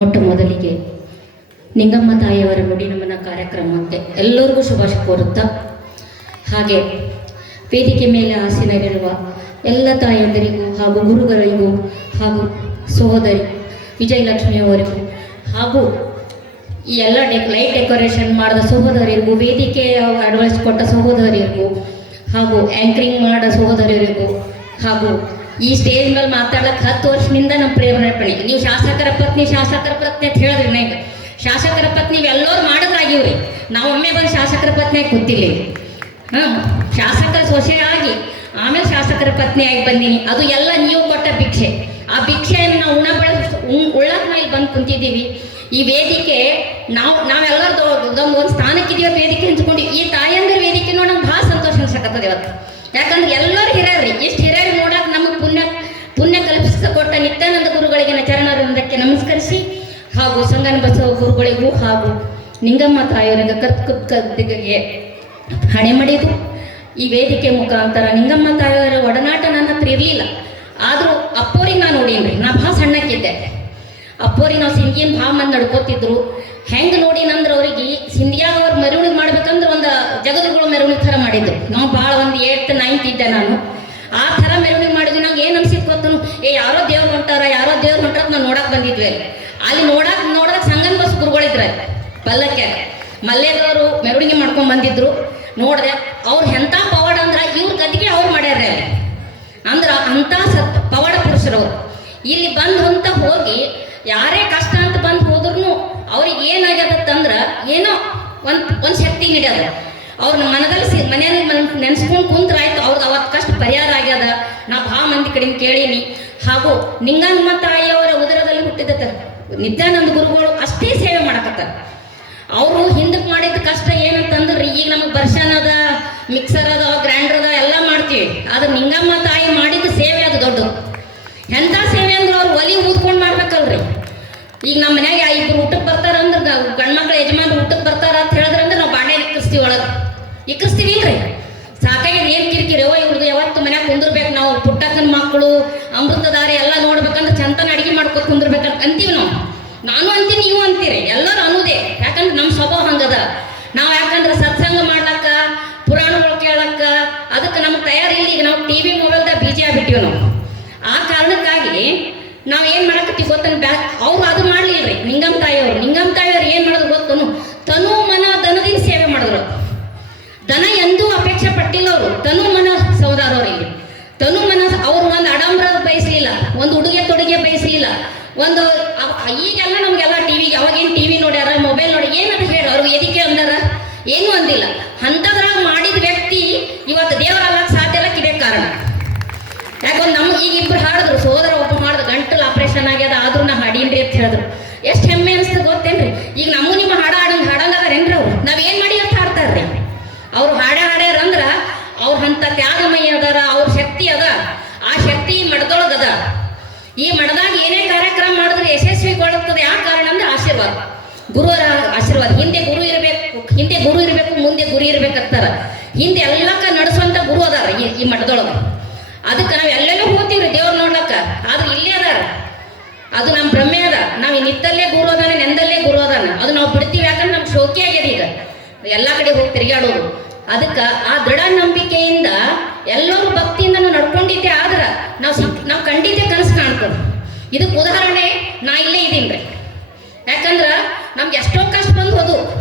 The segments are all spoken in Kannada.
ಮೊಟ್ಟ ಮೊದಲಿಗೆ ನಿಂಗಮ್ಮ ತಾಯಿಯವರ ನುಡಿ ನಮನ ಕಾರ್ಯಕ್ರಮಕ್ಕೆ ಎಲ್ಲರಿಗೂ ಶುಭಾಶ ಕೋರುತ್ತಾ. ಹಾಗೆ ವೇದಿಕೆ ಮೇಲೆ ಆಸೀನರಿರುವ ಎಲ್ಲ ತಾಯಿಯಂದರಿಗೂ ಹಾಗೂ ಗುರುಗಳಿಗೂ ಹಾಗೂ ಸಹೋದರಿ ವಿಜಯಲಕ್ಷ್ಮಿಯವರಿಗೂ ಹಾಗೂ ಈ ಎಲ್ಲ ಡೆಕ್, ಲೈಟ್ ಡೆಕೋರೇಷನ್ ಮಾಡಿದ ಸಹೋದರಿಗೂ, ವೇದಿಕೆ ಅಡ್ವೈಸ್ ಕೊಟ್ಟ ಸಹೋದರಿಗೂ ಹಾಗೂ ಆ್ಯಂಕರಿಂಗ್ ಮಾಡೋ ಸಹೋದರಿಗೂ ಹಾಗೂ ಈ ಸ್ಟೇಜ್ ಮೇಲೆ ಮಾತಾಡ್ಲಕ್ಕೆ ಹತ್ತು ವರ್ಷದಿಂದ ನಮ್ಮ ಪ್ರೇರಣೆ ನೀವು ಶಾಸಕರ ಪತ್ನಿ ಶಾಸಕರ ಪತ್ನಿ ಅಂತ ಹೇಳಿದ್ರಿ ನಂಗೆ ಶಾಸಕರ ಪತ್ನಿ ಎಲ್ಲರೂ ಮಾಡಿದ್ರಾಗಿವ್ರಿ ನಾವು ಒಮ್ಮೆ ಬಂದು ಶಾಸಕರ ಪತ್ನಿಯಾಗಿ ಕೂತಿಲ್ಲ ಹಾಂ ಶಾಸಕರ ಸೊಸೆ ಆಗಿ ಆಮೇಲೆ ಶಾಸಕರ ಪತ್ನಿಯಾಗಿ ಬಂದೀನಿ. ಅದು ಎಲ್ಲ ನೀವು ಕೊಟ್ಟ ಭಿಕ್ಷೆ. ಆ ಭಿಕ್ಷೆಯನ್ನು ನಾವು ಉಣ ಬಳ ಉಳ್ಳಕ್ಕೆ ನಾವು ಇಲ್ಲಿ ಬಂದು ಕುಂತಿದ್ದೀವಿ. ಈ ವೇದಿಕೆ ನಾವು ನಾವೆಲ್ಲರೂ ಒಂದು ಇವತ್ತು ವೇದಿಕೆ ಹಂಚ್ಕೊಂಡು, ಈ ತಾಯಂದ್ರ ವೇದಿಕೆ ನೋಡಿ ನಮ್ಗೆ ಭಾಳ ಸಂತೋಷ ಅನ್ಸಕತ್ತದ ಇವತ್ತು. ಯಾಕಂದ್ರೆ ಎಲ್ಲರೂ ಹಿರಿಯರ್ರಿ ಇಷ್ಟು ಹಿರಿಯರು ನೋಡಕ್ಕೆ ನಮಗೆ ಪುಣ್ಯ ಪುಣ್ಯ ಕಲ್ಪಿಸಿಕೊಟ್ಟ ನಿತ್ಯಾನಂದ ಗುರುಗಳಿಗೆ ನ ಚರಣವೃಂದಕ್ಕೆ ನಮಸ್ಕರಿಸಿ ಸಂಗನ ಬಸವ ಗುರುಗಳಿಗೂ ಹಾಗೂ ನಿಂಗಮ್ಮ ತಾಯಿಯವರಿಗೆ ಹಣೆ ಮಡಿದು. ಈ ವೇದಿಕೆ ಮುಖಾಂತರ ನಿಂಗಮ್ಮ ತಾಯಿಯವರ ಒಡನಾಟ ನನ್ನ ಹತ್ರ ಇರಲಿಲ್ಲ. ಆದರೂ ಅಪ್ಪೋರಿಗೆ ನಾನು ನೋಡೀನ್ರಿ ನಾ ಭಾಳ ಸಣ್ಣಕ್ಕಿದ್ದೆ. ಅಪ್ಪೋರಿಗೆ ನಾವು ಸಿಂಧಿಯನ್ ಭಾಳ ಮಂದಿ ನಡ್ಕೋತಿದ್ರು. ಹೆಂಗೆ ನೋಡಿನಂದ್ರೆ ಅವ್ರಿಗೆ ಸಿಂಧಿಯಾಗ ಅವ್ರು ಮೆರವಣಿಗೆ ಮಾಡ್ಬೇಕಂದ್ರೆ ಒಂದು ಜಗದುಗಳು ಮೆರವಣಿಗೆ ಥರ ಮಾಡಿದ್ರು. ನಾವು ಭಾಳ ಒಂದು ಏಟ್ ನೈನ್ತ್ ಇದ್ದೆ ನಾನು. ಆ ಥರ ಮೆರವಣಿಗೆ ಮಾಡಿದ್ವಿ. ನಂಗೆ ಏನು ಅನ್ಸಿತ್ತು ಗೊತ್ತನು? ಏ, ಯಾರೋ ದೇವ್ರು ಹೊಂಟಾರ, ಯಾರೋ ದೇವ್ರು ಹೊಂಟಾರ ನಾವು ನೋಡಕ್ ಬಂದಿದ್ವಿ ಅಲ್ಲಿ ನೋಡಕ್ ಗುರುಗಳಿದ್ರ ಪಲ್ಲಕ್ಕೆ ಮಲ್ಲೇದವರು ಮೆರವಣಿಗೆ ಮಾಡ್ಕೊಂಡ್ ಬಂದಿದ್ರು. ನೋಡಿದೆ, ಅವ್ರು ಎಂಥ ಪವಾಡ ಅಂದ್ರೆ ಇವ್ರ ಗದಿಗೆ ಅವ್ರು ಮಾಡ್ಯಾರ ಅಂದ್ರೆ ಅಂಥ ಸತ್ ಪವಾಡ ಪುರುಷರು ಇಲ್ಲಿ ಬಂದು ಅಂತ ಹೋಗಿ ಯಾರೇ ಕಷ್ಟ ಅಂತ ಬಂದು ಹೋದ್ರು ಅವ್ರಿಗೆ ಏನಾಗ್ಯದತ್ತಂದ್ರ ಏನೋ ಒಂದು ಒಂದು ಶಕ್ತಿ ಹಿಡಿಯದ. ಅವ್ರನ್ನ ಮನದಲ್ಲಿ ಸಿ ಮನೆಯಲ್ಲಿ ಮನ್, ನೆನೆಸ್ಕೊಂಡು ಕುಂತ್ರಾಯ್ತು ಅವ್ರದ್ದು ಅವತ್ತು ಕಷ್ಟ ಪರಿಹಾರ ಆಗ್ಯದ. ನಾ ಭಾಳ ಮಂದಿ ಕಡೆಯಿಂದ ಕೇಳೀನಿ. ಹಾಗೂ ನಿಂಗಮ್ಮ ತಾಯಿಯವರ ಹುಟ್ಟಿದ ನಿತ್ಯಾನಂದ ಗುರುಗಳು ಅಷ್ಟೇ ಸೇವೆ ಮಾಡಕತ್ತಾರ. ಅವರು ಹಿಂದಕ್ಕೆ ಮಾಡಿದ ಕಷ್ಟ ಏನಂತಂದ್ರೆ ಈಗ ನಮಗೆ ಬರ್ಷನ್ ಅದ ಮಿಕ್ಸರ್ ಅದ ಗ್ರೈಂಡರ್ ಅದ, ಎಲ್ಲ ಮಾಡ್ತೀವಿ. ಆದ್ರೆ ನಿಂಗಮ್ಮ ತಾಯಿ ಮಾಡಿದ ಸೇವೆ ಅದು ದೊಡ್ಡದು. ಎಂಥ ಸೇವೆ ಅಂದ್ರೆ ಅವ್ರು ಒಲಿ ಊದ್ಕೊಂಡು ಮಾಡ್ಬೇಕಲ್ರಿ. ಈಗ ನಮ್ಮ ಮನ್ಯಾಗ ಇಬ್ರು ಊಟಕ್ಕೆ ಬರ್ತಾರ ಅಂದ್ರೆ ಗಂಡ್ಮಕ್ಳು ಯಜಮಾನ್ರು ಊಟಕ್ಕೆ ಬರ್ತಾರ ಅಂತ ಹೇಳಿದ್ರೆ ಅಂದ್ರೆ ನಾವು ಬಾಂಡೆ ಇಕ್ಕಿಸ್ತೀವಿ ಒಳಗೆ. ಇಕ್ಕಿಸ್ತೀವಿ ಇಲ್ರಿ ಸಾಕಾಗಿ ಏನು ಕಿರಿಕಿರಿ. ಇವ್ರದ್ದು ಯಾವತ್ತು ಮನ್ಯಾಗ ಕುಂದಿರ್ಬೇಕು ನಾವು. ಪುಟ್ಟಕ್ಕನ ಮಕ್ಕಳು ಅಮೃತದಾರಿ ಎಲ್ಲ ನೋಡ್ಬೇಕಂದ್ರೆ ಚಂತನ ಅಡಿಗೆ ಅಂತೀವಿ ನಾವು ನಾನು ಅಂತೀನಿ, ನೀವು ಅಂತೀರಿ. ಎಲ್ಲರೂ ಅನ್ನೋದೇ ಯಾಕಂದ್ರೆ ನಮ್ಮ ಸ್ವಭಾವ ಹಂಗದ. ನಾವು ಯಾಕಂದ್ರೆ ಸತ್ಸಂಗ ಮಾಡ್ಲಕ್ಕ, ಪುರಾಣಗಳು ಕೇಳಕ್ಕ, ಅದಕ್ಕೆ ನಮ್ಗೆ ತಯಾರಿಲ್ಲ ಈಗ ನಾವು ಟಿ ವಿ ಮೊಬೈಲ್ದಾಗ ಬಿಜಿ ಆಗ್ಬಿಟ್ಟಿವಿ ನಾವು. ಆ ಕಾರಣಕ್ಕಾಗಿ ನಾವು ಏನು ಮಾಡಕತ್ತೀವಿ ಗೊತ್ತನ? ಬ್ಯಾ ಅವ್ರು ಅದು ಮಾಡಲಿಲ್ಲರಿ ನಿಂಗಮ್ಮ ತಾಯಿಯವರು. ನಿಂಗಮ್ಮ ತಾಯಿಯವ್ರು ಏನು ಮಾಡಿದ್ರು ಗೊತ್ತನು? ತನು, ಮನ ದನದಿಂದ ಸೇವೆ ಮಾಡಿದ್ರು. ದನ ಎಂದೂ ಅಪೇಕ್ಷೆ ಪಟ್ಟಿಲ್ಲ ಅವರು. ತನು, ಮನ ಸೌದಾರವರಿಗೆ ಇಲ್ಲಿ. ತನು ಮನ ಅವ್ರು ಒಂದು ಅಡಂಬರ ಒಂದು ಉಡುಗೆ ತೊಡುಗೆ ಬಯಸಲಿಲ್ಲ ಒಂದು ಈಗೆಲ್ಲ ನಮಗೆಲ್ಲ ಟಿವಿಗೆ ಅವಾಗೇನು ಟಿವಿ ನೋಡ್ಯಾರ ಮೊಬೈಲ್ ನೋಡಿ ಏನಂತ ಹೇಳ ಅವ್ರಿಗೆ ಎದಕ್ಕೆ ಅಂದಾರ? ಏನು ಅಂದಿಲ್ಲ. ಅಂಥದ್ರಾಗ ಮಾಡಿದ ವ್ಯಕ್ತಿ ಇವತ್ತು ದೇವರಲ್ಲಕ್ಕೆ ಸಾಧ್ಯ ಇಲ್ಲ ಕಾರಣ. ಯಾಕಂದ್ರೆ ನಮ್ಗೆ ಈಗ ಇಬ್ರು ಹಾಡಿದ್ರು, ಸೋದರ ಒಬ್ಬ ಮಾಡಿದ್ರು ಗಂಟಲು ಆಪರೇಷನ್ ಆಗ್ಯದ, ಆದ್ರೂ ನಾ ಹಾಡೀನ್ರಿ ಅಂತ ಹೇಳಿದ್ರು. ಇರ್ಬೇಕಂತಾರ ಹಿಂದೆ ಎಲ್ಲಕ್ಕ ನಡೆಸುವಂತ ಗುರು ಅದಾರ ಈ ಮಠದೊಳಗೆ. ಅದಕ್ಕೆ ನಾವು ಎಲ್ಲೆಲ್ಲೂ ಹೋಗ್ತೀವ್ರಿ ದೇವ್ರು ನೋಡ್ಲಕ್ಕ. ಆದ್ರೆ ಇಲ್ಲೇ ಅದಾರ. ಅದು ನಮ್ಮ ಭ್ರಮೆ ಅದ. ನಾವು ನಿತ್ತಲ್ಲೇ ಗುರು ಅದಾನ ನೆಂದಲ್ಲೇ ಗುರು ಅದಾನ. ಅದು ನಾವು ಬಿಡ್ತೀವಿ ಯಾಕಂದ್ರೆ ನಮ್ಗೆ ಶೋಕಿ ಆಗ್ಯದ ಈಗ. ಎಲ್ಲ ಕಡೆ ಹೋಗಿ ತಿರುಗಾಡೋದು ಅದಕ್ಕೆ ಆ ದೃಢ ನಂಬಿಕೆಯಿಂದ ಎಲ್ಲರೂ ಭಕ್ತಿಯಿಂದ ನಡ್ಕೊಂಡಿದ್ದೆ ಆದ್ರೆ ನಾವು ನಾವು ಖಂಡಿತ ಕನಸು ಕಾಣ್ತದೆ. ಇದಕ್ಕೆ ಉದಾಹರಣೆ ನಾ ಇಲ್ಲೇ ಇದ್ದೀನಿ. ರೀ ಯಾಕಂದ್ರೆ ನಮ್ಗೆ ಎಷ್ಟೋ ಕಷ್ಟ ಬಂದು ಹೋದು.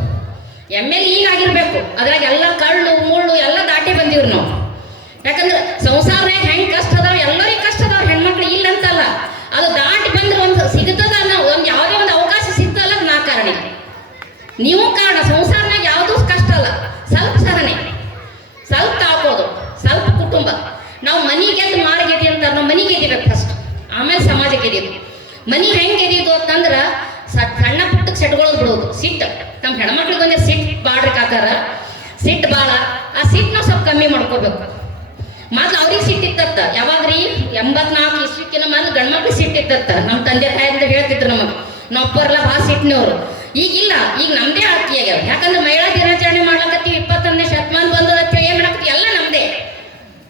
ಎಂ ಎಲ್ ಈಗ ಆಗಿರ್ಬೇಕು ಅದ್ರಾಗ ಎಲ್ಲ ಕಳ್ಳು, ಮುಳ್ಳು ಎಲ್ಲ ದಾಟಿ ಬಂದಿವ್ರು ನಾವು. ಯಾಕಂದ್ರೆ ಸಂಸಾರನಾಗ ಹೆಂಗ್ ಕಷ್ಟ ಅದಾವ? ಎಲ್ಲರಿಗೂ ಕಷ್ಟ ಅದಾವ. ಹೆಣ್ಮಕ್ಳು ಇಲ್ಲ ಅಂತಲ್ಲ ಅದು ದಾಟಿ ಬಂದ್ರೆ ಒಂದು ಸಿಗ್ತದ ನಾವು ಒಂದು ಯಾವುದೇ ಒಂದು ಅವಕಾಶ ಸಿಗ್ತಲ್ಲ ನಾ ಕಾರಣ. ನೀವು ಕಾರಣ. ಸಂಸಾರನಾಗ ಯಾವುದೂ ಕಷ್ಟ ಅಲ್ಲ. ಸ್ವಲ್ಪ ಸರಣೆ ಸ್ವಲ್ಪ ತಾಕೋದು. ಸ್ವಲ್ಪ ಕುಟುಂಬ. ನಾವು ಮನೆಗೆ ಮಾರಿಗೆ ಗೆದಿ ಅಂತಾರೆ ನಾವು ಮನೆಗೆ ಗೆದಿಬೇಕು ಫಸ್ಟ್ ಆಮೇಲೆ ಸಮಾಜ ಗೆದಿದು ಮನೆ ಹೆಂಗೆ ಗೆದಿದ್ದು ಅಂತಂದ್ರೆ ಸಣ್ಣ ಪುಟ್ಟಕ್ಕೆ ಸೆಟ್ಕೊಳ್ಳೋದು ಬಿಡೋದು. ಸಿಟ್ಟು. ನಮ್ಮ ಹೆಣ್ಮಕ್ಳಿಗೆ ಆ ಸಿಟ್ಟು ನಾವು ಸ್ವಲ್ಪ ಕಮ್ಮಿ ಮಾಡ್ಕೋಬೇಕು. ಮೊದ್ಲು ಅವ್ರಿಗೆ ಯಾವಾಗ ಯಾವಾಗ್ರಿ? ಎಂಬತ್ನಾಲ್ಕು ಇಸ್ವಿಕಿನ ಮೊದ್ಲು ಗಂಡ್ಮಕ್ಳಿಗೆ ಸಿಟ್ಟಿತ್ತ ನಮ್ಮ ತಂದೆ ತಾಯಿ ಅಂತ ಹೇಳ್ತಿದ್ರು ನಮಗೆ. ನಾವು ಅಪ್ಪರೆಲ್ಲ ಭಾಳ ಸಿಟ್ಟಿನವ್ರು. ಈಗಿಲ್ಲ ಈಗ ನಮ್ದೇ ಆಗ್ಯಾವ. ಯಾಕಂದ್ರೆ ಮಹಿಳಾ ದಿನಾಚರಣೆ ಮಾಡ್ಲಕತ್ತೀವಿ. ಇಪ್ಪತ್ತೊಂದನೇ ಶತಮಾನ ಬಂದದ ಏನ್ ಮಾಡಕತ್ತಿ ಎಲ್ಲ ನಮ್ದೇ.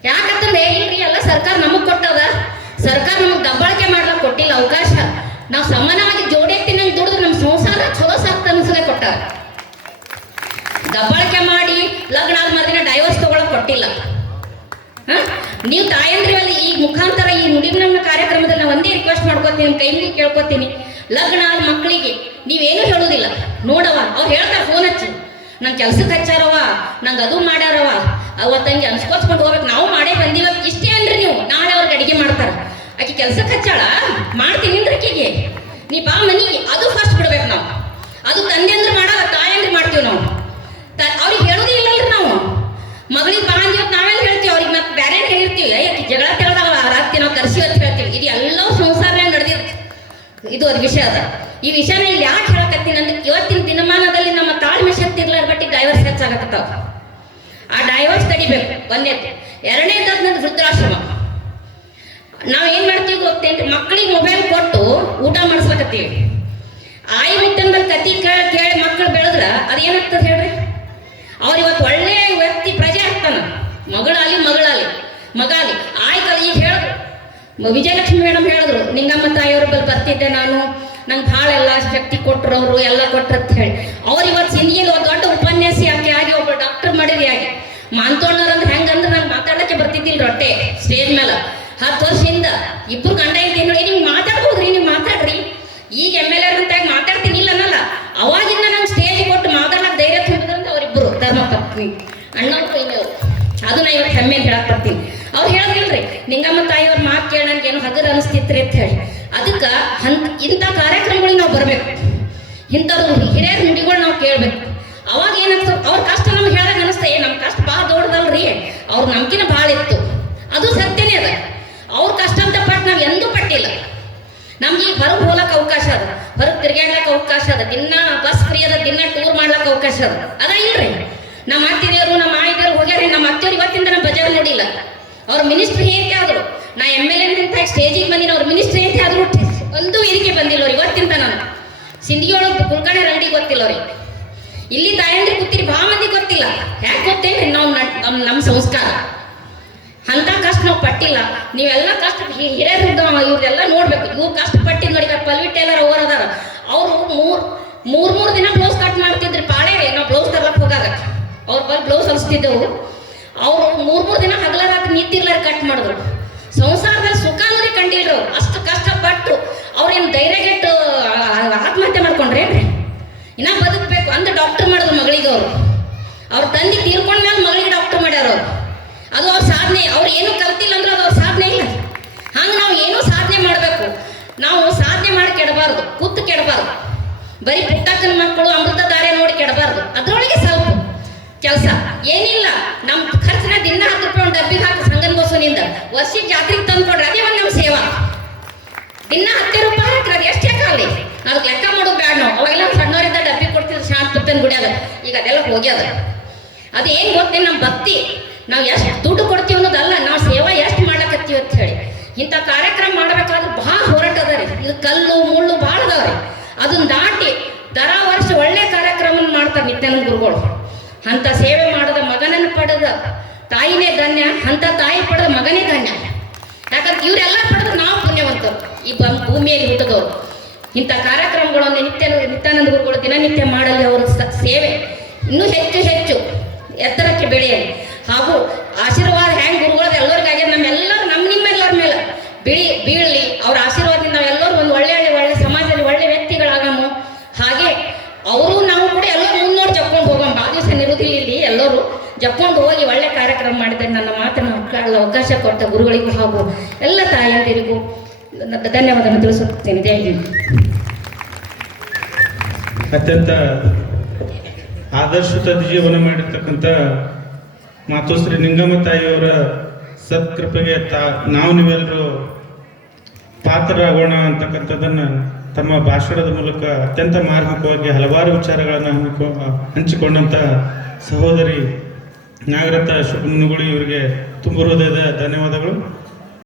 ಯಾಕಂತಂದ್ರೆ ಇಲ್ರಿ, ಎಲ್ಲ ಸರ್ಕಾರ ನಮಗ್ ಕೊಟ್ಟದ. ಸರ್ಕಾರ ನಮಗ್ ದಬ್ಬಾಳಿಕೆ ಮಾಡ್ಲಕ್ ಕೊಟ್ಟಿಲ್ಲ ಅವಕಾಶ. ನಾವು ಸಮಾನವಾಗಿ ಜೋಡೆತ್ತಿನಂಗೆ ದುಡ್ದು ದಬ್ಬಾಳಿಕೆ ಮಾಡಿ ಲಗ್ನ ಆದ ಮಾತಿನ ಡೈವರ್ಸ್ ತಗೊಳಕ್ ಕೊಟ್ಟಿಲ್ಲ? ನೀವು ತಾಯಂದ್ರಲ್ಲಿ ಈ ಮುಖಾಂತರ ಈ ನುಡಿನ ಕಾರ್ಯಕ್ರಮದಲ್ಲಿ ನಾವು ಒಂದೇ ರಿಕ್ವೆಸ್ಟ್ ಮಾಡ್ಕೋತೀನಿ ಕೈ ಕೇಳ್ಕೊತೀನಿ. ಲಗ್ನ ಆದ ಮಕ್ಕಳಿಗೆ ನೀವೇನು ಹೇಳೋದಿಲ್ಲ. ನೋಡವ ಅವ್ರು ಹೇಳ್ತಾರೆ ಫೋನ್ ಹಚ್ಚಿ. ನಂಗೆ ಕೆಲ್ಸಕ್ಕೆ ಹಚ್ಚಾರವ ನಂಗೆ ಅದು ಮಾಡ್ಯಾರವ ಅವತ್ತಂಗೆ ಅನ್ಸ್ಕೋಸ್ಕೊಂಡು ಹೋಗ್ಬೇಕು. ನಾವು ಮಾಡೇ ಬಂದೀವ ಇಷ್ಟೇ ಅಂದ್ರೆ ನೀವು. ನಾಳೆ ಅವ್ರಿಗೆ ಅಡಿಗೆ ಮಾಡ್ತಾರೆ. ಆಕೆ ಕೆಲ್ಸಕ್ಕೆ ಹಚ್ಚಾಳ? ಮಾಡ್ತೀನಿ ಆಕೆಗೆ. ನೀ ಬಾ ಮನಿಗೆ. ಅದು ಫಸ್ಟ್ ಬಿಡ್ಬೇಕು ನಾವು. ಅದು ತಂದೆ ಅಂದ್ರೆ ಮಾಡಲ್ಲ ತಾಯಿ ಮಾಡ್ತೀವಿ ನಾವು. ಇದು ಅದು ವಿಷಯ ಅದ. ಈ ವಿಷಯನ ಇಲ್ಲಿ ಯಾಕೆ ಹೇಳಕತ್ತೀನಿ ಅಂದ್ರೆ ಇವತ್ತಿನ ದಿನಮಾನದಲ್ಲಿ ನಮ್ಮ ತಾಳ್ಮೆ ಶಕ್ತಿ ಇರ್ಲಾರ ಬಟ್ಟಿ ಡೈವರ್ಸ್ ಹೆಚ್ಚಾಗತ್ತಾವ ಆ ಡೈವರ್ಸ್ ತಡಿಬೇಕು. ಒಂದೇ ಎರಡನೇ ನನ್ನ ವೃದ್ಧಾಶ್ರಮ. ನಾವು ಏನ್ ಮಾಡ್ತೀವಿ ಗೊತ್ತೇನ್ರಿ ಮಕ್ಕಳಿಗೆ ಮೊಬೈಲ್ ಕೊಟ್ಟು ಊಟ ಮಾಡಿಸ್ಲಕತ್ತೀವಿ. ಆಯಿ ಮುಟ್ಟಂದಲ್ಲಿ ಕತಿ ಕೇಳಿ ಕೇಳಿ ಮಕ್ಕಳು ಬೆಳೆದ್ರ ಅದೇನಾಗ್ತದೆ ಹೇಳ್ರಿ? ಅವ್ರು ಇವತ್ತು ಒಳ್ಳೆ ವ್ಯಕ್ತಿ ಪ್ರಜೆ ಆಗ್ತಾನ. ಮಗಳಾಲಿ ಮಗಳಾಲಿ. ಮಗಾಲಿ. ಆಯ್ತು ಈಗ ಹೇಳಿದ್ರು ವಿಜಯಲಕ್ಷ್ಮಿ ಮೇಡಮ್ ಹೇಳಿದ್ರು, ನಿಂಗಮ್ಮ ತಾಯಿಯವ್ರ ಬಳಿ ಬರ್ತಿದ್ದೆ ನಾನು. ನಂಗೆ ಭಾಳ ಎಲ್ಲ ಶಕ್ತಿ ಕೊಟ್ಟರು ಅವರು ಎಲ್ಲ ಕೊಟ್ಟರು ಅಂತ ಹೇಳಿ. ಅವ್ರು ಇವತ್ತು ಸಿಂಧಿಯಲ್ಲಿ ಒಂದು ದೊಡ್ಡ ಉಪನ್ಯಾಸಿ ಆಕೆ ಆಗಿ ಒಬ್ಬ ಡಾಕ್ಟರ್ ಮಾಡಿದ್ರಿ ಆಗಿ ಮಾಂತೋಣ್ಣರ್ ಅಂದ್ರೆ ಹೆಂಗಂದ್ರೆ ನಂಗೆ ಮಾತಾಡಕ್ಕೆ ಬರ್ತಿದ್ದಿಲ್ಲ ರೊಟ್ಟೆ, ಸ್ಟೇಜ್ ಮೇಲೆ ಹತ್ತು ವರ್ಷದಿಂದ ಇಬ್ಬರು ಗಂಡ ಇದ್ದೀನಿ ನಿಮ್ಗೆ ಮಾತಾಡ್ಬೋದ್ರಿ, ನೀವು ಮಾತಾಡ್ರಿ. ಈಗ ಎಂ ಎಲ್ ಎರ್ ಅಂತ ಮಾತಾಡ್ತೀನಿ ಇಲ್ಲ ಅನ್ನಲ್ಲ. ಅವಾಗಿಂದ ನಂಗೆ ಸ್ಟೇಜ್ ಕೊಟ್ಟು ಮಾತಾಡೋಕೆ ಧೈರ್ಯ ತುಂಬಿದ್ರಂತ ಅವರಿಬ್ಬರು ಧರ್ಮಪತ್ನಿ. ಅಣ್ಣ ಕೈನವರು ಅದು ನಾ ಇವತ್ತು ಹೆಮ್ಮೆ ಹೇಳಕ್ ಬರ್ತೀನಿ. ಅವ್ರು ಹೇಳಿದ್ರಿಲ್ರಿ ನಿಂಗಮ್ಮ ತಾಯಿಯವ್ರ ಮಾತು ಕೇಳಂಗೆ ನನಗೆ ಏನೋ ಹಗರ್ ಅನಿಸ್ತಿತ್ರಿ ಅಂತ ಹೇಳಿ. ಅದಕ್ಕೆ ಹಂತ ಇಂಥ ಕಾರ್ಯಕ್ರಮಗಳಿಗೆ ನಾವು ಬರಬೇಕು. ಇಂಥವ್ರು ಹಿರಿಯರ ನುಡಿಗಳು ನಾವು ಕೇಳಬೇಕು. ಅವಾಗ ಏನಾಗ್ತದೆ ಅವ್ರ ಕಷ್ಟ ನಮ್ಗೆ ಹೇಳ್ದಾಗ ಅನಿಸ್ತಾ. ನಮ್ಮ ಕಷ್ಟ ಭಾಳ ದೊಡ್ಡದಲ್ರಿ. ಅವ್ರ ನಂಬಿಕೆನ ಭಾಳ ಇತ್ತು. ಅದು ಸತ್ಯನೇ ಅದ. ಅವ್ರ ಕಷ್ಟ ಅಂತ ಪಟ್ಟು ನಾವು ಎಂದೂ ಪಟ್ಟಿಲ್ಲ. ನಮ್ಗೆ ಈಗ ಹೊರಗೆ ಹೋಗ್ಲಕ್ಕೆ ಅವಕಾಶ ಅದ. ಹೊರಗೆ ತಿರ್ಗಾಡ್ಲಕ್ಕೆ ಅವಕಾಶ ಅದ. ದಿನ ಬಸ್ ಫ್ರೀ ಅದ. ದಿನ ಟೂರ್ ಮಾಡ್ಲಕ್ಕೆ ಅವಕಾಶ ಅದ. ಅದ ಇಲ್ರಿ. ನಮ್ಮ ಅತ್ತಿರಿಯರು ನಮ್ಮ ಆಯ್ದವ್ರು ಹೋಗ್ಯಾರ ನಮ್ಮ ಅತ್ತೆಯವ್ರು ಇವತ್ತಿಂದ ನಮ್ಮ ಬಜಾರ್ ನೋಡಿಲ್ಲ. ಅವ್ರ ಮಿನಿಸ್ಟ್ರಿ ಹೇಗೆ ಆದ್ರು. ನಾ ಎಂ ಎಲ್ ಎಂತ ಸ್ಟೇಜಿಗೆ ಬಂದಿನ, ಅವ್ರ ಮಿನಿಸ್ಟ್ರಿ ಅಂತ ಆದ್ರು ಒಂದು ಇದಕ್ಕೆ ಬಂದಿಲ್ಲ ಅವ್ರಿಗೆ, ಗೊತ್ತಿಂತ ನಾನು. ಸಿಂಧಿಯೊಳಗೆ ಕುಲ್ಕಣೆ ರಂಗಡಿ ಗೊತ್ತಿಲ್ಲ ಅವ್ರಿಗೆ. ಇಲ್ಲಿ ತಾಯಂದ್ರಿ ಕೂತಿರಿ, ಭಾಳ ಮಂದಿ ಗೊತ್ತಿಲ್ಲ. ಯಾಕೆ ಗೊತ್ತೇನ್ರಿ ನಾವು ನಮ್ಮ ನಮ್ಮ ಸಂಸ್ಕಾರ. ಅಂತ ಕಷ್ಟ ನಾವು ಪಟ್ಟಿಲ್ಲ. ನೀವೆಲ್ಲ ಕಷ್ಟ ಹಿರಿಯರಿದ್ದ ಹಿರಿಯರು ಇವ್ರೆಲ್ಲ ನೋಡ್ಬೇಕು. ಇವ್ರು ಕಷ್ಟ ಪಟ್ಟಿದ್ ನೋಡಿ ಪಲ್ವಿ ಟೇಲರ್ ಅವ್ರು ಅದಾರ. ಅವರು ಮೂರ್ ಮೂರ್ ಮೂರ್ ದಿನ ಬ್ಲೌಸ್ ಕಟ್ ಮಾಡ್ತಿದ್ರು ಪಾಳೆ ನಾವು ಬ್ಲೌಸ್ ತರ್ಲಕ್ ಹೋಗಾಗ ಅವ್ರ ಬಲ್ ಬ್ಲೌಸ್ ಹೊಲಿಸ್ತಿದ್ದೆವು. ಅವ್ರು ಮೂರು ಮೂರು ದಿನ ಹಗಲ ರಾತ್ರಿ ನಿಂತಿರ್ಲಾರ ಕಟ್ ಮಾಡಿದ್ರು. ಸಂಸಾರದಲ್ಲಿ ಸುಖ ಅಂದ್ರೆ ಕಂಡಿಲ್ರು. ಅಷ್ಟು ಕಷ್ಟಪಟ್ಟು ಅವ್ರೇನು ಧೈರ್ಯಗೆಟ್ಟು ಆತ್ಮಹತ್ಯೆ ಮಾಡ್ಕೊಂಡ್ರೇನ್ರಿ? ಇನ್ನ ಬದುಕಬೇಕು ಅಂತ ಡಾಕ್ಟರ್ ಮಾಡಿದ್ರು ಮಗಳಿಗೆ ಅವರು. ಅವ್ರ ತಂದೆ ತೀರ್ಕೊಂಡ್ಮೇಲೆ ಮಗಳಿಗೆ ಡಾಕ್ಟರ್ ಮಾಡ್ಯಾರ ಅವ್ರು. ಅದು ಅವ್ರ ಸಾಧನೆ, ಅವ್ರು ಏನು ಕಲ್ತಿಲ್ಲ ಅಂದ್ರೆ ಅದು ಅವ್ರ ಸಾಧನೆ ಇಲ್ಲ. ಹಂಗೆ ನಾವು ಏನು ಸಾಧನೆ ಮಾಡಬೇಕು. ನಾವು ಸಾಧನೆ ಮಾಡಿ ಕೆಡಬಾರ್ದು, ಕೂತು ಕೆಡಬಾರ್ದು. ಬರೀ ಪುಟ್ಟಕ್ಕನ ಮಕ್ಕಳು ಅಮೃತ ಧಾರೆ ನೋಡಿ ಕೆಡಬಾರ್ದು. ಅದ್ರೊಳಗೆ ಸ್ವಲ್ಪ. ಕೆಲಸ. ಏನಿಲ್ಲ ನಮ್ಮ ಖರ್ಚಿನ ದಿನ ಹತ್ತು ರೂಪಾಯಿ ಒಂದು ಡಬ್ಬಿಗೆ ಹಾಕಿ ಸಂಗನ್ ಬಸವನಿಂದ ವರ್ಷಕ್ಕೆ ಜಾತ್ರೆಗೆ ತಂದು ಕೊಡ್ರಿ ಅದೇ ಒಂದು ನಮ್ಮ ಸೇವಾ. ದಿನ ಹತ್ತು ರೂಪಾಯಿ ಹಾಕ್ರಿ ಅದು ಎಷ್ಟು ಹಾಕಲಿ ಅದಕ್ಕೆ ಲೆಕ್ಕ ಮಾಡೋದು ಬೇಡ ನಾವು. ಅವಾಗೆಲ್ಲ ಸಣ್ಣವರಿಂದ ಡಬ್ಬಿ ಕೊಡ್ತಿದ್ರು ಶಾಂತ ತುಪ್ಪನ ಗುಡಿಯಾಗ. ಈಗ ಅದೆಲ್ಲ ಹೋಗ್ಯದ. ಅದು ಏನು ಗೊತ್ತೇನು ನಮ್ಮ ಭಕ್ತಿ? ನಾವು ಎಷ್ಟು ದುಡ್ಡು ಕೊಡ್ತೀವಿ ಅನ್ನೋದಲ್ಲ, ನಾವು ಸೇವಾ ಎಷ್ಟು ಮಾಡ್ಲಕತ್ತೀವಿ ಅಂತ ಹೇಳಿ. ಇಂಥ ಕಾರ್ಯಕ್ರಮ ಮಾಡ್ಬೇಕಾದ್ರೆ ಭಾಳ ಹೋರಾಟ ಅದ ರೀ. ಇದು ಕಲ್ಲು ಮುಳ್ಳು ಭಾಳ ಅದಾವ ರೀ ಅದನ್ನ ದಾಟಿ ದರ ವರ್ಷ ಒಳ್ಳೆ ಕಾರ್ಯಕ್ರಮ ಮಾಡ್ತಾರೆ ನಿತ್ಯಾನಂದ ಗುರುಗಳು ಅಂತ ಸೇವೆ ಮಾಡದ ಮಗನನ್ನು ಪಡೆದ ತಾಯಿನೇ ಧನ್ಯ, ಅಂತ ತಾಯಿ ಪಡೆದ ಮಗನೇ ಧನ್ಯ. ಯಾಕಂದ್ರೆ ಇವರೆಲ್ಲ ಪಡೆದು ನಾವು ಪುಣ್ಯವಂತರು. ಈ ಬಂದ ಭೂಮಿಯಲ್ಲಿ ಹುಟ್ಟಿದವರು. ಇಂಥ ಕಾರ್ಯಕ್ರಮಗಳನ್ನು ನಿತ್ಯ ನಿತ್ಯಾನಂದ ಗುರುಗಳು ದಿನನಿತ್ಯ ಮಾಡಲಿ ಅವರ ಸೇವೆ. ಇನ್ನೂ ಹೆಚ್ಚು ಹೆಚ್ಚು ಎತ್ತರಕ್ಕೆ ಬೆಳೆಯಲಿ. ಹಾಗೂ ಆಶೀರ್ವಾದ ಹೆಂಗ್ ಗುರುಗಳದ ಎಲ್ಲರಿಗಾಗ್ಯದ ನಮ್ಮೆಲ್ಲರೂ ನಮ್ಮ ನಿಮ್ಮೆಲ್ಲರ ಮೇಲೆ ಬಿಳಿ ಬೀಳಲಿ ಅವ್ರ ಆಶೀರ್ವಾದದಿಂದ ನಾವೆಲ್ಲರೂ ಒಂದು ಒಳ್ಳೆ ಒಳ್ಳೆ ಒಳ್ಳೆ ಸಮಾಜದಲ್ಲಿ ಒಳ್ಳೆ ವ್ಯಕ್ತಿಗಳಾಗಮು ಹಾಗೆ ಅವರು ನಾವು ಕೂಡ ಎಲ್ಲರೂ ಮುನ್ನೋಡಿ ಜಪ್ಕೊಂಡು ಹೋಗೋಣ ಭಾಳ ದಿವಸ ನಿರುದಿಲ್ಲ ಇಲ್ಲಿ ಎಲ್ಲರೂ ಜಪ್ಕೊಂಡು ಹೋಗಿ ಒಳ್ಳೆ ಕಾರ್ಯಕ್ರಮ ಮಾಡಿದ್ದಾರೆ ನನ್ನ ಮಾತನ್ನು ಅವಕಾಶ ಕೊಟ್ಟ ಗುರುಗಳಿಗೂ ಹಾಗೂ ಎಲ್ಲ ತಾಯಂದಿರಿಗೂ ಧನ್ಯವಾದವನ್ನು ತಿಳಿಸುತ್ತೇನೆ. ಜೈ ಅತ್ಯಂತ ಆದರ್ಶದ ಜೀವನ ಮಾಡಿರ್ತಕ್ಕಂಥ ಮಾತೋಶ್ರೀ ನಿಂಗಮ್ಮ ತಾಯಿಯವರ ಸತ್ಕೃಪೆಗೆ ತಾ ನಾವು ನೀವೆಲ್ಲರೂ ಪಾತ್ರರಾಗೋಣ ಅಂತಕ್ಕಂಥದ್ದನ್ನು ತಮ್ಮ ಭಾಷಣದ ಮೂಲಕ ಅತ್ಯಂತ ಮಾರ್ಮಿಕವಾಗಿ ಹಲವಾರು ವಿಚಾರಗಳನ್ನು ಹಂಚಿಕೊಂಡಂಥ ಸಹೋದರಿ ನಾಗರಥ ಶುಭನುಗುಳಿ ಇವರಿಗೆ ತುಂಬ ಹೃದಯದ ಧನ್ಯವಾದಗಳು.